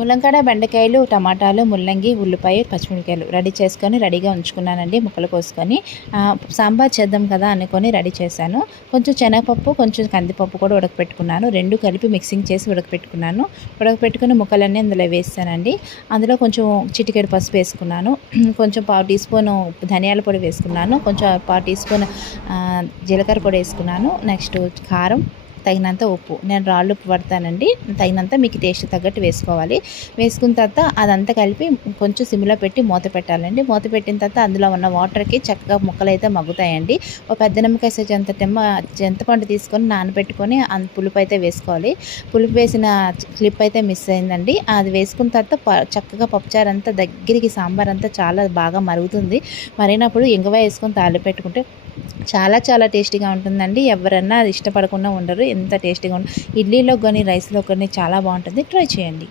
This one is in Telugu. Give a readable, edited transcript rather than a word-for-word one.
ములంకాడ, బెండకాయలు, టమాటాలు, ముల్లంగి, ఉల్లిపాయ, పచ్చిమిరపకాయలు రెడీ చేసుకొని రెడీగా ఉంచుకున్నానండి. ముక్కలు కోసుకొని సాంబార్ చేద్దాం కదా అనుకొని రెడీ చేశాను. కొంచెం శనగపప్పు, కొంచెం కందిపప్పు కూడా ఉడకపెట్టుకున్నాను. రెండు కలిపి మిక్సింగ్ చేసి ఉడకపెట్టుకున్నాను. ఉడకపెట్టుకుని ముక్కలన్నీ అందులో వేస్తానండి. అందులో కొంచెం చిటికెడు పసుపు వేసుకున్నాను. కొంచెం పావు టీ స్పూను ధనియాల పొడి వేసుకున్నాను. కొంచెం పావు టీ స్పూన్ జీలకర్ర పొడి వేసుకున్నాను. నెక్స్ట్ కారం, తగినంత ఉప్పు. నేను రాళ్ళు ఉప్పు పడతానండి. తగినంత మీకు టేస్ట్ తగ్గట్టు వేసుకోవాలి. వేసుకున్న తర్వాత అదంతా కలిపి కొంచెం సిమ్లో పెట్టి మూత పెట్టాలండి. మూత పెట్టిన తర్వాత అందులో ఉన్న వాటర్కి చక్కగా ముక్కలు అయితే మగ్గుతాయండి. ఒక పెద్ద నిమ్మకాయ సైజ్ అంత చింతపండు తీసుకొని నానబెట్టుకొని పులుపు అయితే వేసుకోవాలి. పులుపు వేసిన క్లిప్ అయితే మిస్ అయిందండి. అది వేసుకున్న తర్వాత చక్కగా పప్పుచారు అంతా దగ్గరికి సాంబార్ అంతా చాలా బాగా మరుగుతుంది. మరిగినప్పుడు ఇంగువ వేసుకొని తాళి పెట్టుకుంటే చాలా టేస్టీగా ఉంటుందండి. ఎవరన్నా అది ఇష్టపడకుండా ఉండరు. ఎంత టేస్టీగా ఉంటుంది. ఇడ్లీలో కానీ రైస్లో కానీ చాలా బాగుంటుంది. ట్రై చేయండి.